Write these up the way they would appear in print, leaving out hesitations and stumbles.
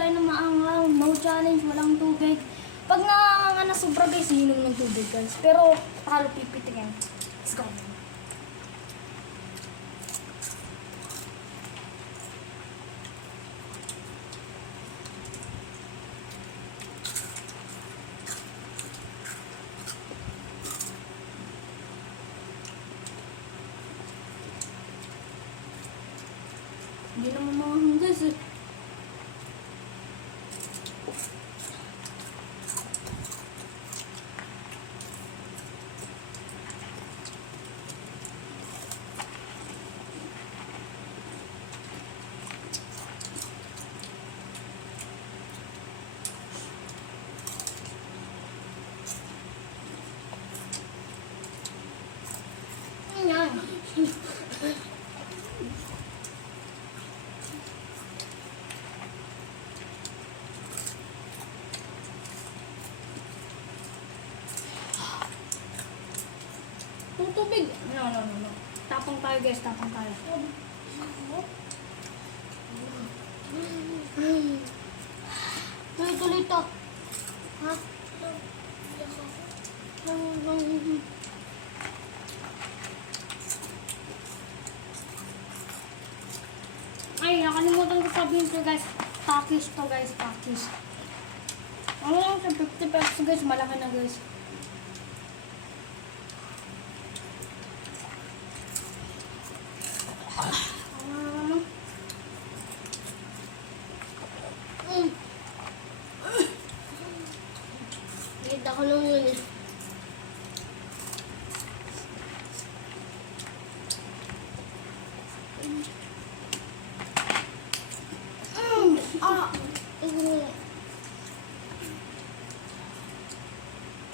tayo ng maanghang. No challenge, walang tubig. Pag nanganganga na sobra guys, inom ng tubig guys. Pero, talo pipitikin. Let's go. Hindi naman maanghang guys eh. Yan. Tubig. No. Tapang tayo guys, tapang tayo. Tuloy-tuloy to. Ha? Ay, nakalimutan ko sabihin to guys. Takis to guys, takis. Ano lang sa 50 pesos guys, malaki na guys. Kita ko lang yun eh.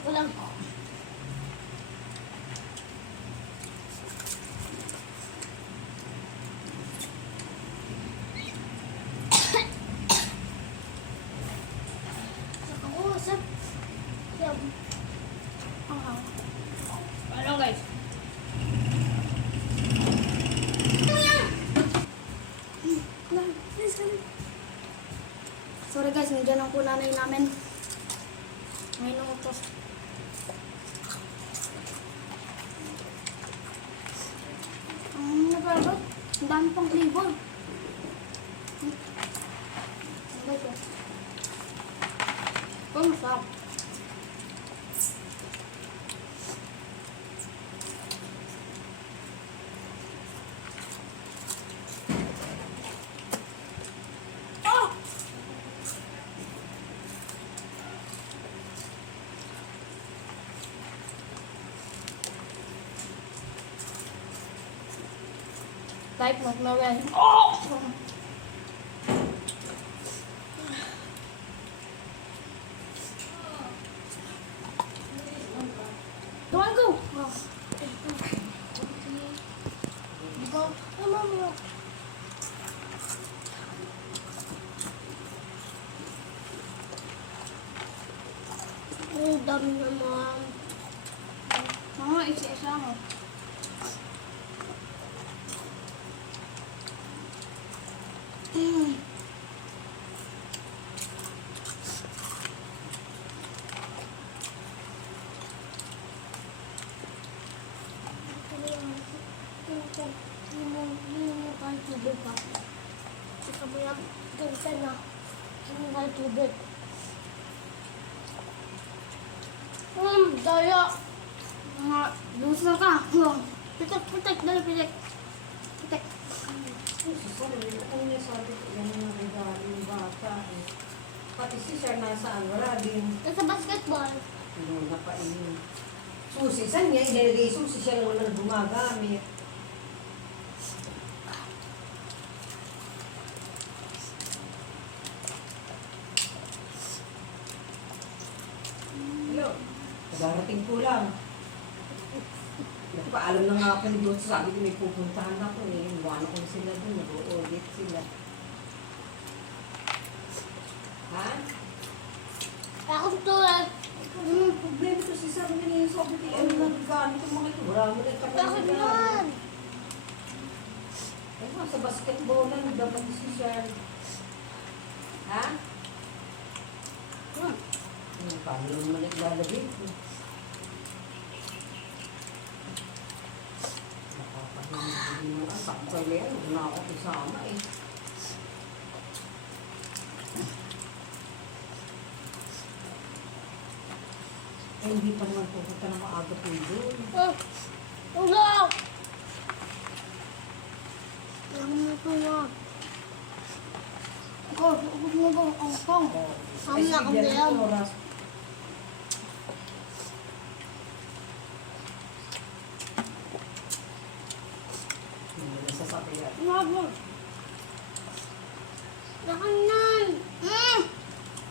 Walang. Ako, sir. Ano guys? Sorry guys, nandiyan ang kunanay namin. Ngayon ang utos. Nabalot. Ang dami pang flavor. Masarap. Type not na rin. Oh! Don't go! Oh. Go. Mama. Ang dami naman. Mama, isa-isa mo. Tubig pa. Saka mo yung gansa na. Hindi ka tubig. Daya. Mga lusa ka. Pitek. Dali, pitek. Pitek. Ano niya sabi ko, yan ang regalo yung bata eh. Pati si Sir nasaan, wala din. Nasa basketball. Ano na pa yun. Susi, saan niya ilalagay susi? Siya lang naman gumagamit. Hello, darating ko lang. Paalam na nga ako ni Diyos, sabi ko may pupuntahan ako eh. Buwan ko sila doon, nag-audit sila. Ha? Ako tulad. Problema to si Sir na yung sabi ko, ano nagagamit yung mga ito? Marami na ito. Bakit naman? Ay, sa basketball na, dapat si Sir. Ha? Paano naman naglalagay ko? Nakakahilig mo. Ang sakto na yan. Huwag na ako isama eh. Eh, hindi pa naman pupunta na maaga po doon. Ulo! Ano ito na? Oh, ubod mo ba ang kong? Ang Ay, lakad sige, na yan. oras. Hindi na sasakyan. Labo. Lakanan!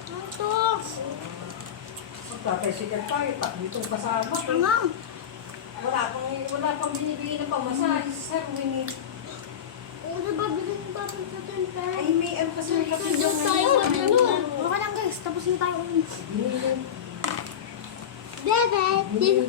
Ito! Magkakasikat tayo, ditong kasama. Angang! Wala pang binibigay na pamasahe. Sir, winnie. Ano ba? Bigyan mo ba ito sa pera? Ay, may ano kasi may kapit Diyan tayo mag-ano. Okay lang guys, tapos na tayo. Binili. Bebe, this